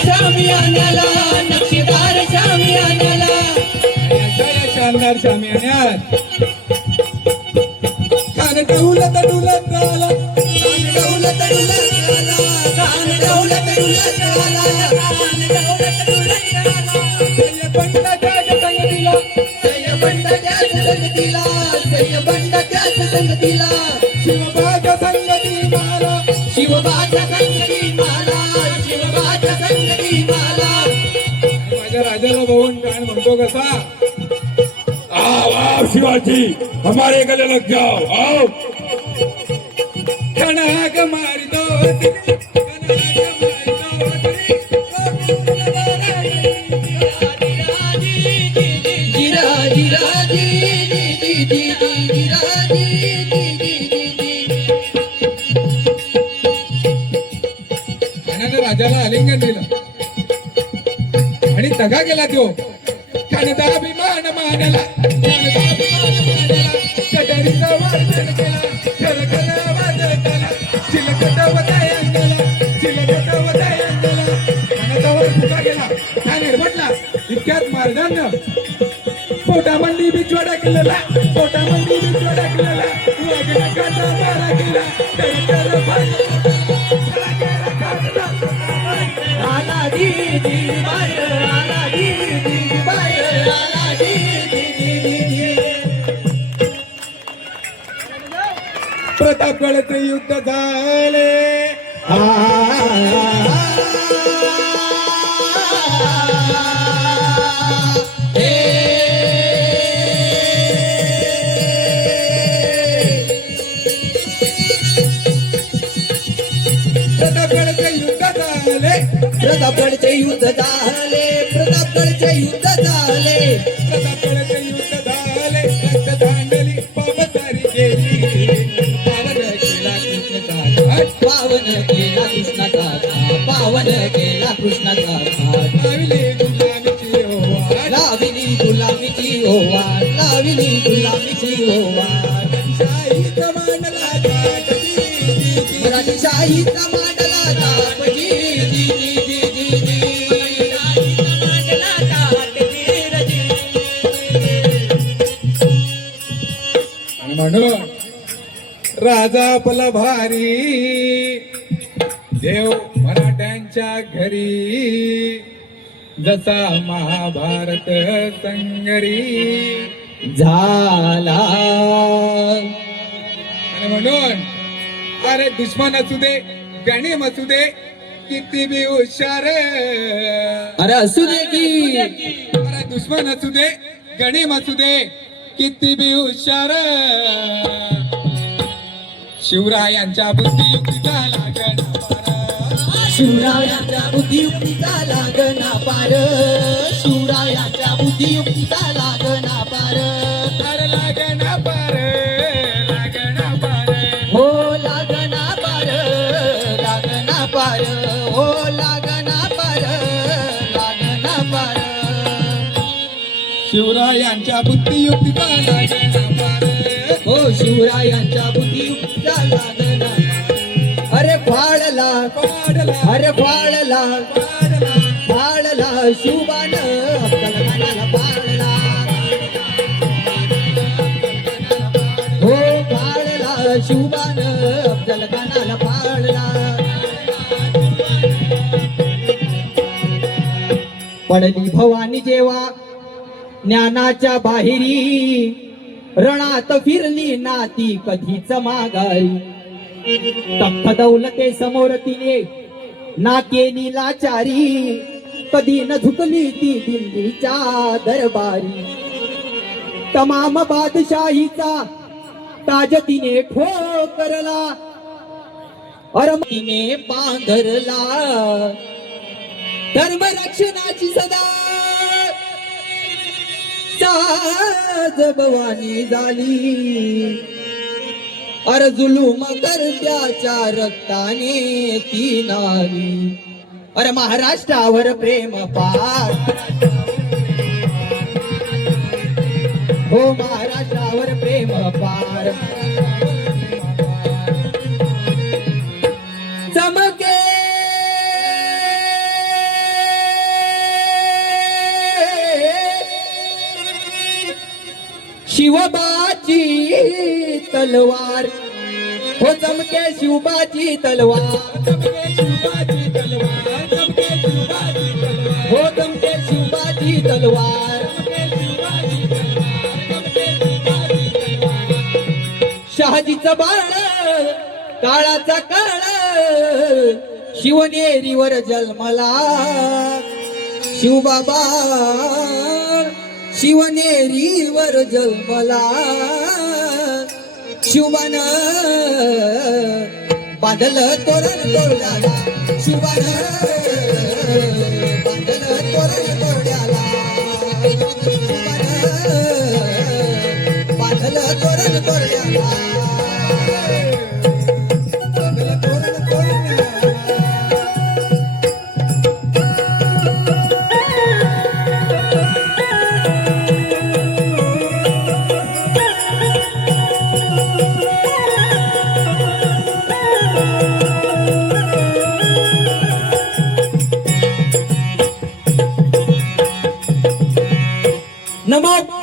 शामियान्याला नक्षीदार शामियान्याला अशा या शानदार शामियान्यात कान डौलत डुलत आला, कान डौलत डुलत आला, कान डौलत डुलत आला, कान डौलत डुलत आला. सय्य पंडाच्या संगतीला, सय्य बंडाच्या संगतीला, सय्य बंडाच्या संगतीला शिवबाच्या संगती मला, शिवबाच्या संगती मला, शिवबाच्या संगती मला. माझ्या राजाला बघून गाण म्हणतो कसा, आओ आओ शिवाजी हमारे गले लग जाओ आओ. कणाक मारितो कणाक मारितो जिरा जिरा जी जी जी जी जिरा जी जी जी जी. त्याने राजाला आलिंगन दिलं आणि तगा केला तो. कणदाभिमान मानला, कणदाभिमान मानला, कटारीचा वर्णन केला, खरखर वाजताला, चिलकत वदयांगला, चिलकत वदयांगला. कणदावर फुगा गेला, हा निर्भटला. इतक्यात मार्गानं पोटामंडी बिचवाडा केलेला, पोटामंडी बिचवाडा केलेला, वाघनकाचा मारा केला, तर आला जी जी बाय, आला जी जी बाय, आला जी जी जी. प्रतापगडचे युद्ध झाले. प्रतापगडचे युद्ध झाले, प्रतापगडचे युद्ध झाले, प्रतापगडचे युद्ध झाले, प्रतापगडचे युद्ध झाले. रक्त दांडली पावसारी गेली, पावन केला कृष्णाचा घाट, पावन केला कृष्णाचा घाट, पावन केला कृष्णाचा घाट. लावली गुलामीची ओवाट, लाविली गुलामीची ओवाट, लाविली गुलामीची ओवाट. शाहीचा मांडला थाट, मराठी शाहीचा मांडला थाट, जी जी जी जी जी जी. मांडला थाट, धीर आणि म्हणून राजा आपला भारी, देव मराठ्यांच्या घरी, जसा महाभारत संगरी झाला. आणि म्हणून अरे दुश्मन असू दे, गणिम असू दे, किती बी हुशार, अरे असू दे की, अरे दुश्मन असू दे, गणिम असू दे, किती बी हुशार. शिवरायांच्या बुद्धियुक्तीचा लागण पार, शिवरायांच्या बुद्धियुक्तीचा लागना पार, शिवरायांच्या बुद्धियुक्तीचा लागना पार. अरे लागण पार, लागण पार. हो लागना पार, लागना पार, हो लागना पार, लागना पार. शिवरायांच्या बुद्धियुक्तीचा लागण पार, हो शिवरायांच्या बुद्धियुक्तीचा लागना पार. अरे फाळला, पाडला, अरे फाळला, पाडला, फाळला शिवबान अफजलखानाला फाळला. हो फाळला शिवबान अफजलखानाला फाळला. पडली भवानी जेव्हा ज्ञानाच्या बाहेरी, रणात फिरली नाती कधीच माघारी. तख्त दौलते समोर तिने ना केली लाचारी, कधी न झुकली ती दिल्लीच्या दरबारी. तमाम बादशाहीचा ताज तिने ठोकरला, तिने पांघरला. धर्मरक्षणाची सदा साज भवानी झाली. अर जुलूम करत्याच्या रक्ताने ती नारी. अरे महाराष्ट्रावर प्रेम पाठ, हो महाराष्ट्रावर प्रेम पार. चमके शिवबाची तलवार हो चमके शिवबाची तलवार हो चमके शिवबाची तलवार शहाजीचं बाळ काळाचा काळ शिवनेरीवर जन्मला शिवबाबा शिवनेरीवर जन्मला शिवबान बांधलं तोरण तोरण्याला शिवबान बांधलं तोरण तोरण्याला शिवबान बांधलं तोरण तोरण्याला बांधलं तोरण तोरण्याला नमो